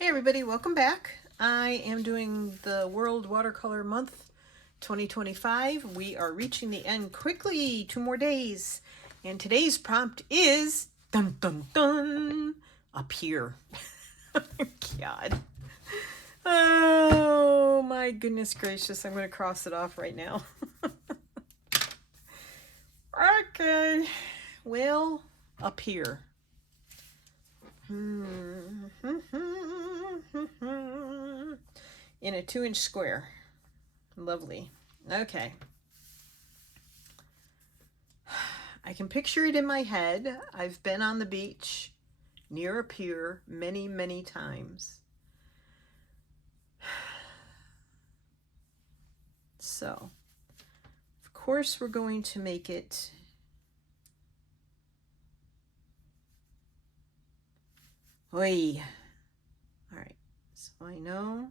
Hey everybody, welcome back. I am doing the World Watercolor Month 2025. We are reaching the end quickly, 2 more days. And today's prompt is dun dun dun, a pier. God. Oh my goodness gracious, I'm going to cross it off right now. Okay, well, a pier. In a 2-inch square. Lovely. Okay. I can picture it in my head. I've been on the beach near a pier many, many times. So, of course, we're going to make it oi. All right. So I know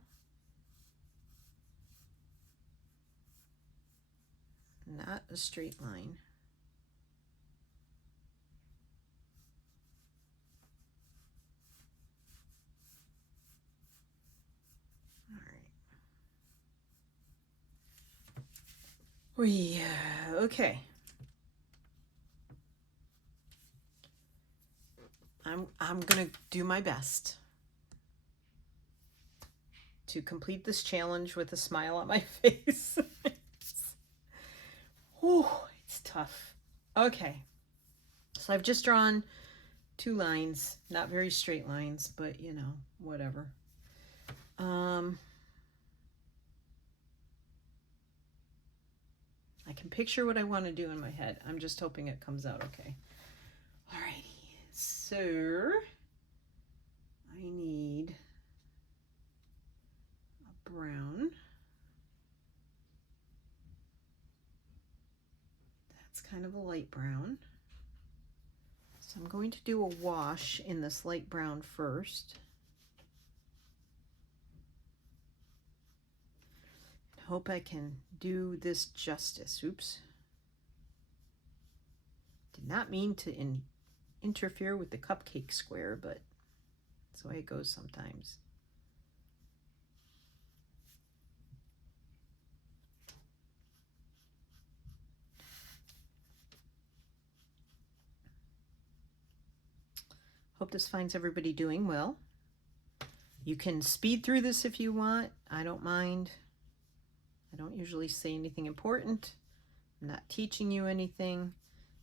not a straight line. All right. Oi. Okay. I'm gonna do my best to complete this challenge with a smile on my face. Oh, it's tough. Okay. So I've just drawn 2 lines, not very straight lines, but you know, whatever. I can picture what I want to do in my head. I'm just hoping it comes out okay. Alrighty, so I need a brown. That's kind of a light brown. So I'm going to do a wash in this light brown first. Hope I can do this justice. Oops. Did not mean to interfere with the cupcake square, but that's the way it goes sometimes. Hope this finds everybody doing well. You can speed through this if you want. I don't mind. I don't usually say anything important. I'm not teaching you anything,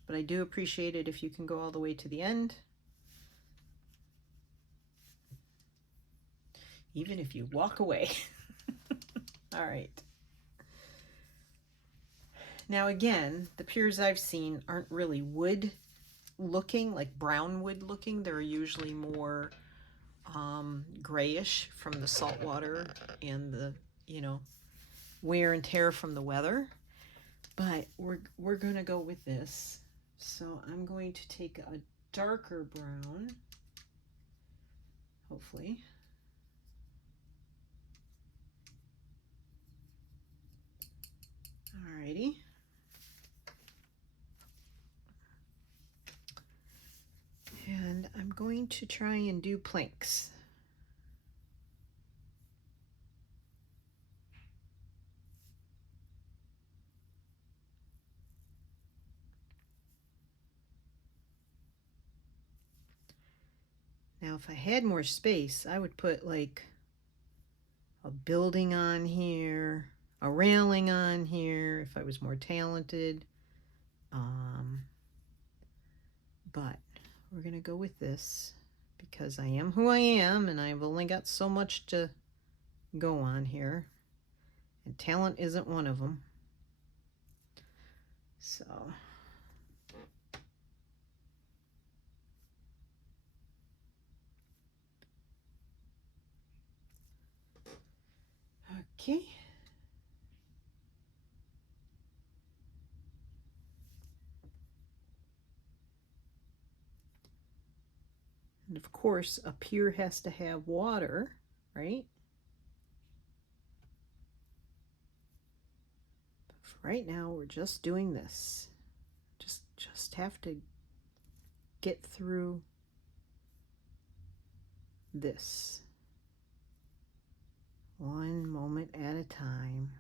but I do appreciate it if you can go all the way to the end. Even if you walk away. All right. Now again, the piers I've seen aren't really wood looking, like brown wood looking. They're usually more grayish from the salt water and the, you know, wear and tear from the weather. But we're gonna go with this. So I'm going to take a darker brown, hopefully. Alrighty. And I'm going to try and do planks. Now, if I had more space, I would put like a building on here, a railing on here, if I was more talented. But we're going to go with this because I am who I am and I've only got so much to go on here. And talent isn't one of them. So... okay. And of course, a pier has to have water, right? But for right now, we're just doing this. Just have to get through this. One moment at a time.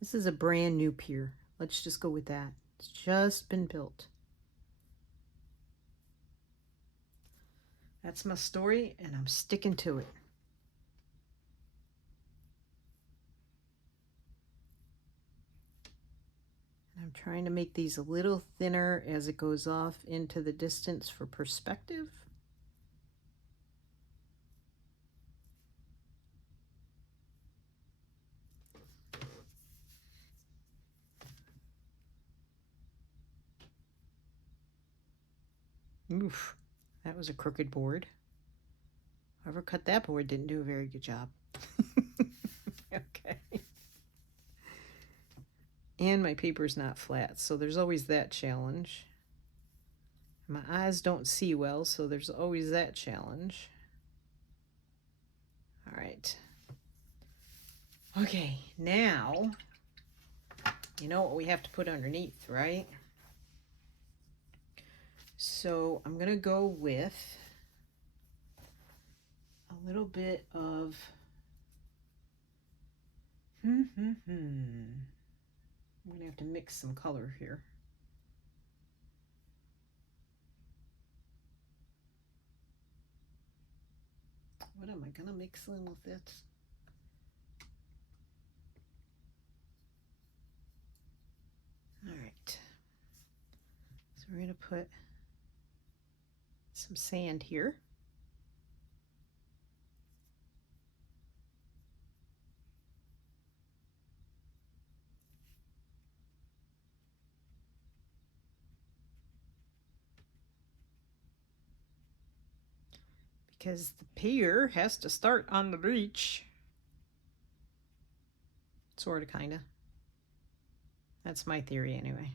This is a brand new pier. Let's just go with that. It's just been built. That's my story, and I'm sticking to it. I'm trying to make these a little thinner as it goes off into the distance for perspective. Oof, that was a crooked board. Whoever cut that board didn't do a very good job. Okay. And my paper's not flat, so there's always that challenge. My eyes don't see well, so there's always that challenge. All right. Okay, now, you know what we have to put underneath, right? So I'm going to go with a little bit of I'm going to have to mix some color here. What am I going to mix in with this? All right. So we're going to put some sand here. Because the pier has to start on the beach. Sort of, kind of. That's my theory anyway.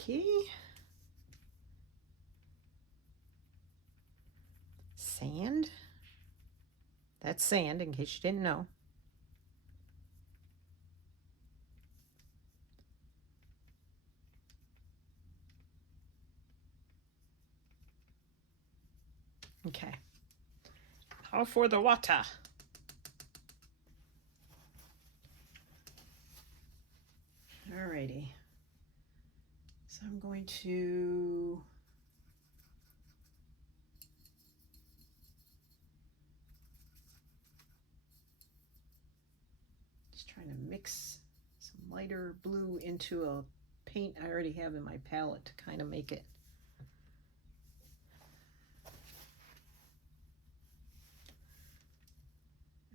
Okay. Sand. That's sand, in case you didn't know. Okay. Now for the water. Alrighty. So I'm going to just trying to mix some lighter blue into a paint I already have in my palette to kind of make it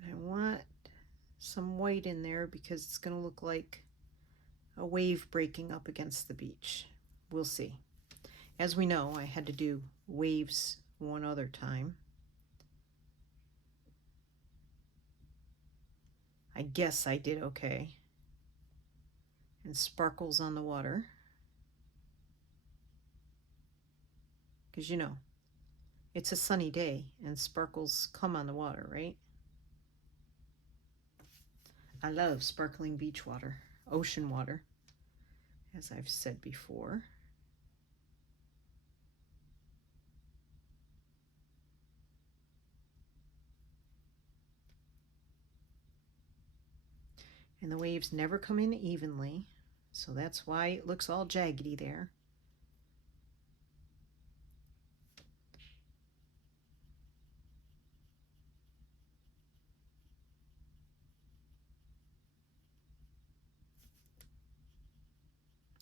I want some white in there because it's going to look like a wave breaking up against the beach. We'll see. As we know, I had to do waves one other time. I guess I did okay. And sparkles on the water. Because you know, it's a sunny day and sparkles come on the water, right? I love sparkling beach water, ocean water, as I've said before. And the waves never come in evenly, so that's why it looks all jaggedy there.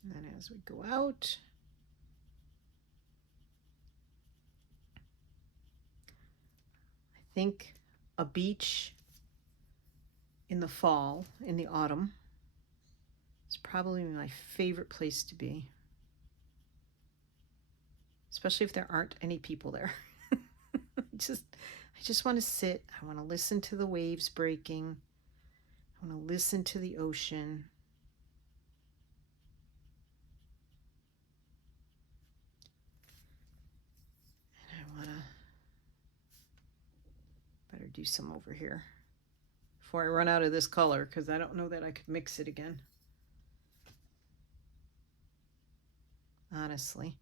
And then as we go out, I think a beach in the fall, in the autumn, is probably my favorite place to be. Especially if there aren't any people there. I just want to sit. I want to listen to the waves breaking. I want to listen to the ocean. do some over here before I run out of this color, because I don't know that I could mix it again. Honestly.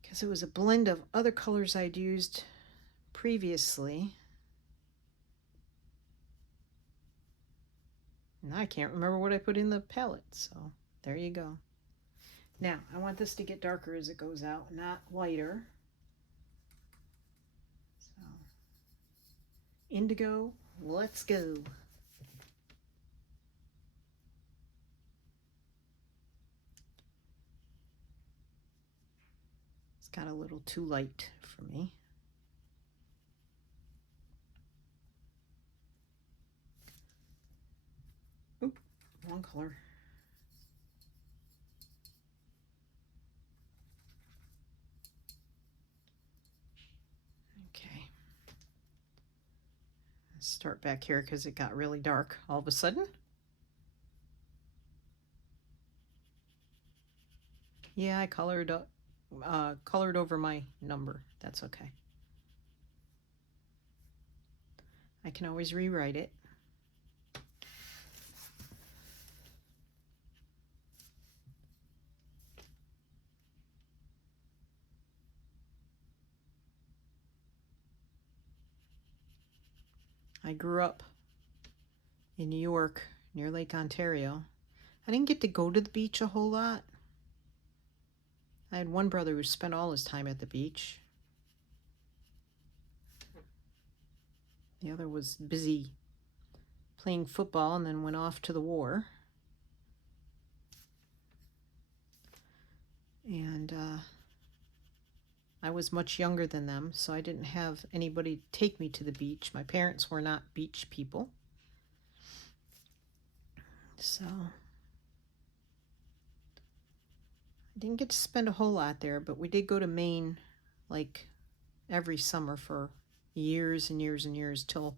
Because it was a blend of other colors I'd used previously. And I can't remember what I put in the palette, so there you go. Now, I want this to get darker as it goes out, not lighter. So, indigo, let's go. It's got a little too light for me. Oop, wrong color. Okay. Let's start back here because it got really dark all of a sudden. Yeah, I colored over my number. That's okay. I can always rewrite it. I grew up in New York near Lake Ontario. I didn't get to go to the beach a whole lot. I had one brother who spent all his time at the beach. The other was busy playing football and then went off to the war. And I was much younger than them, so I didn't have anybody take me to the beach. My parents were not beach people. So I didn't get to spend a whole lot there, but we did go to Maine like every summer for years and years and years till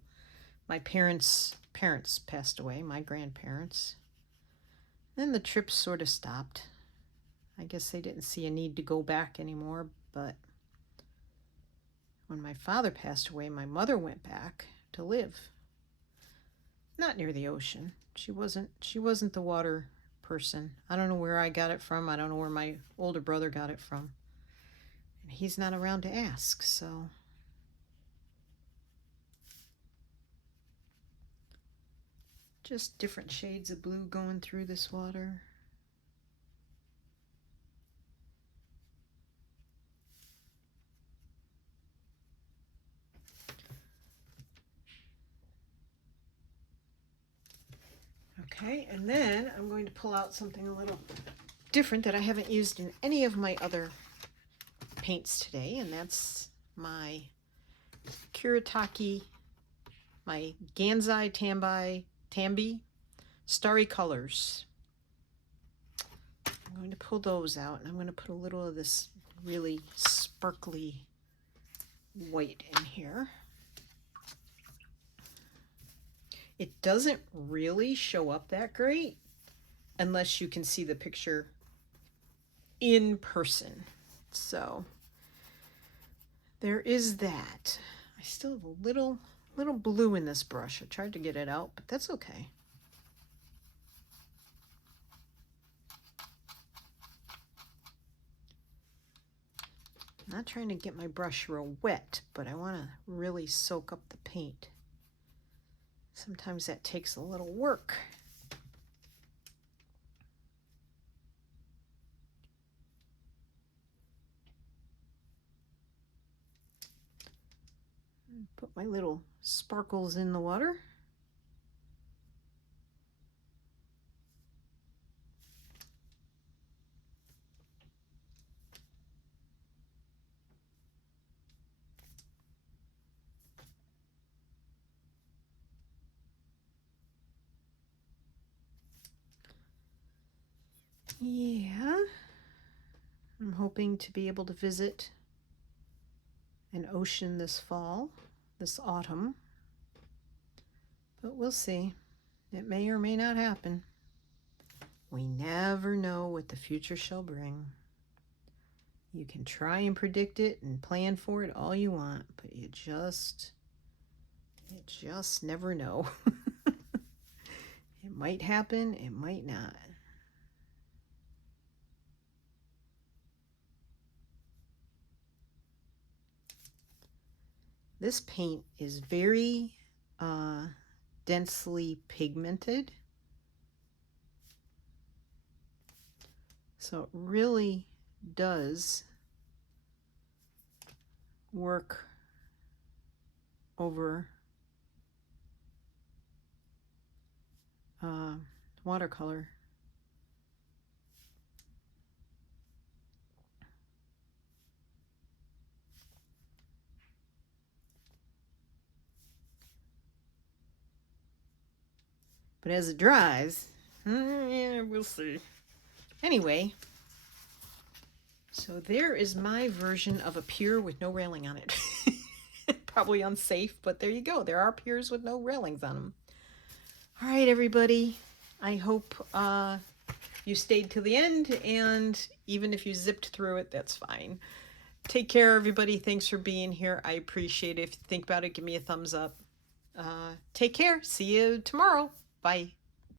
my parents' passed away, my grandparents. Then the trips sort of stopped. I guess they didn't see a need to go back anymore, but when my father passed away, my mother went back to live. Not near the ocean. She wasn't the water person. I don't know where I got it from. I don't know where my older brother got it from. And he's not around to ask, so just different shades of blue going through this water. Okay, and then I'm going to pull out something a little different that I haven't used in any of my other paints today, and that's my Kuretake, my Gansai Tambi Starry Colors. I'm going to pull those out, and I'm going to put a little of this really sparkly white in here. It doesn't really show up that great unless you can see the picture in person. So there is that. I still have a little blue in this brush. I tried to get it out, but that's okay. I'm not trying to get my brush real wet, but I want to really soak up the paint. Sometimes that takes a little work. Put my little sparkles in the water. Yeah, I'm hoping to be able to visit an ocean this fall, this autumn, but we'll see. It may or may not happen. We never know what the future shall bring. You can try and predict it and plan for it all you want, but you just never know. It might happen, it might not. This paint is very densely pigmented. So it really does work over watercolor. But as it dries, yeah, we'll see. Anyway, so there is my version of a pier with no railing on it. Probably unsafe, but there you go. There are piers with no railings on them. All right, everybody. I hope you stayed to the end, and even if you zipped through it, that's fine. Take care, everybody. Thanks for being here. I appreciate it. If you think about it, give me a thumbs up. Take care. See you tomorrow. Bye.